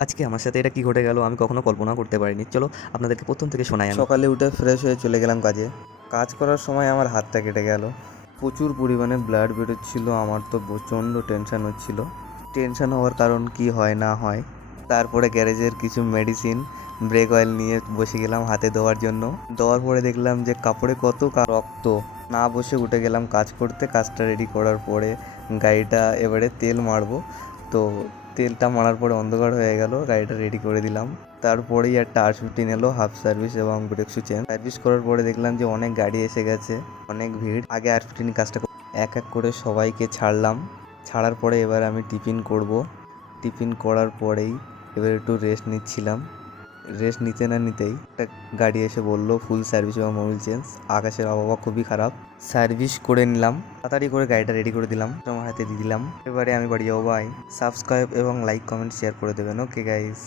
আজকে আমার সাথে এটা কি ঘটে গেল আমি কখনো কল্পনা করতে পারিনি। চলো আপনাদেরকে প্রথম থেকে শোনাই আমি। সকালে উঠে ফ্রেশ হয়ে চলে গেলাম কাজে। কাজ করার সময় আমার হাতটা কেটে গেল। প্রচুর পরিমাণে ব্লাড বেরোচ্ছিল। আমার তো প্রচণ্ড টেনশান হচ্ছিল। টেনশান হওয়ার কারণ কি হয় না হয়। তারপরে গ্যারেজের কিছু মেডিসিন, ব্রেক অয়েল নিয়ে বসে গেলাম হাতে দেওয়ার জন্য। দেওয়ার পরে দেখলাম যে কাপড়ে কত রক্ত। না বসে উঠে গেলাম কাজ করতে। কাজটা রেডি করার পরে গাড়িটা এবারে তেল মারবো। তো তেলটা মারার পরে অন্ধকার হয়ে গেল, গাড়িটা রেডি করে দিলাম। তারপরেই একটা R15 এলো, হাফ সার্ভিস এবং ব্রেক শু চেঞ্জ। সার্ভিস করার পরে দেখলাম যে অনেক গাড়ি এসে গেছে, অনেক ভিড়। আগে R15 কাজটা এক এক করে সবাইকে ছাড়লাম। ছাড়ার পরে এবার আমি টিফিন করব। টিফিন করার পরেই এবার একটু রেস্ট নিচ্ছিলাম। রেস্ট নিতে না নিতেই একটা গাড়ি এসে বললো ফুল সার্ভিস এবং মোবিল চেঞ্জ। আকাশের আবহাওয়া খুবই খারাপ। সার্ভিস করে নিলাম, তাড়াতাড়ি করে গাড়িটা রেডি করে দিলাম, আমার হাতে দিয়ে দিলাম। এবারে আমি বাড়ি যাবো। বাই। সাবস্ক্রাইব এবং লাইক কমেন্ট শেয়ার করে দেবেন। Okay guys.